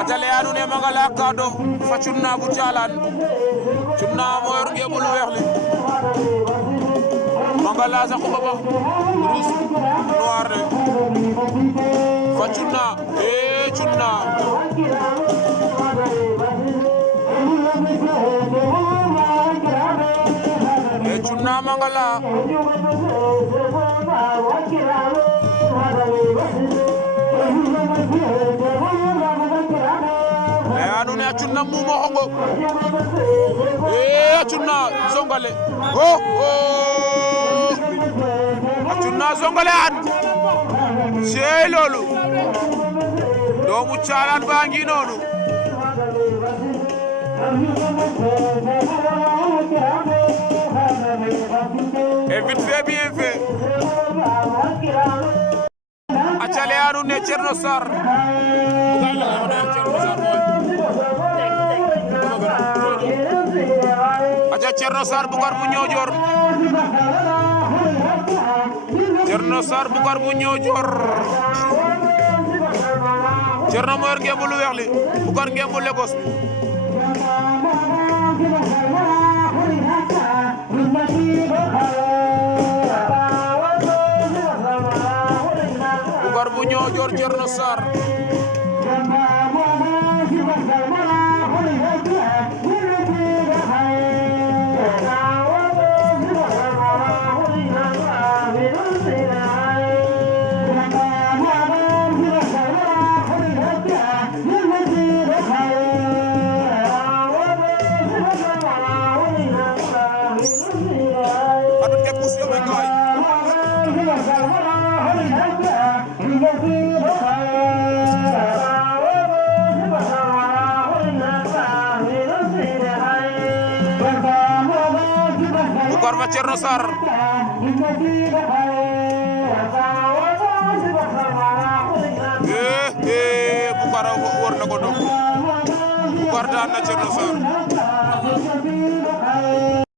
atale anu ne magala kado fa cunna bu jalan cunna mo yor ngebul weex li magala sa ko baba rouge noir de fa cunna cunna cunna magala anu ne acunna mumo hongo acunna zongale acunna zongale an sey lolu doomu caalaan baa ngi noonu et vite fait bien fait acale anu ne Cerno Sarr aca Cerno Sarr Bukar bu Ñoojoor Cerno Sarr Bukar bu Ñoojoor Cerno mo yor ngembu lu weex li Bukar ngembu Lagos bi Bukar bu Ñoojoor Cerno Sarr Bukar fa Cerno Sarr Bukar war na ko dog Bukar daan na Cerno Sarr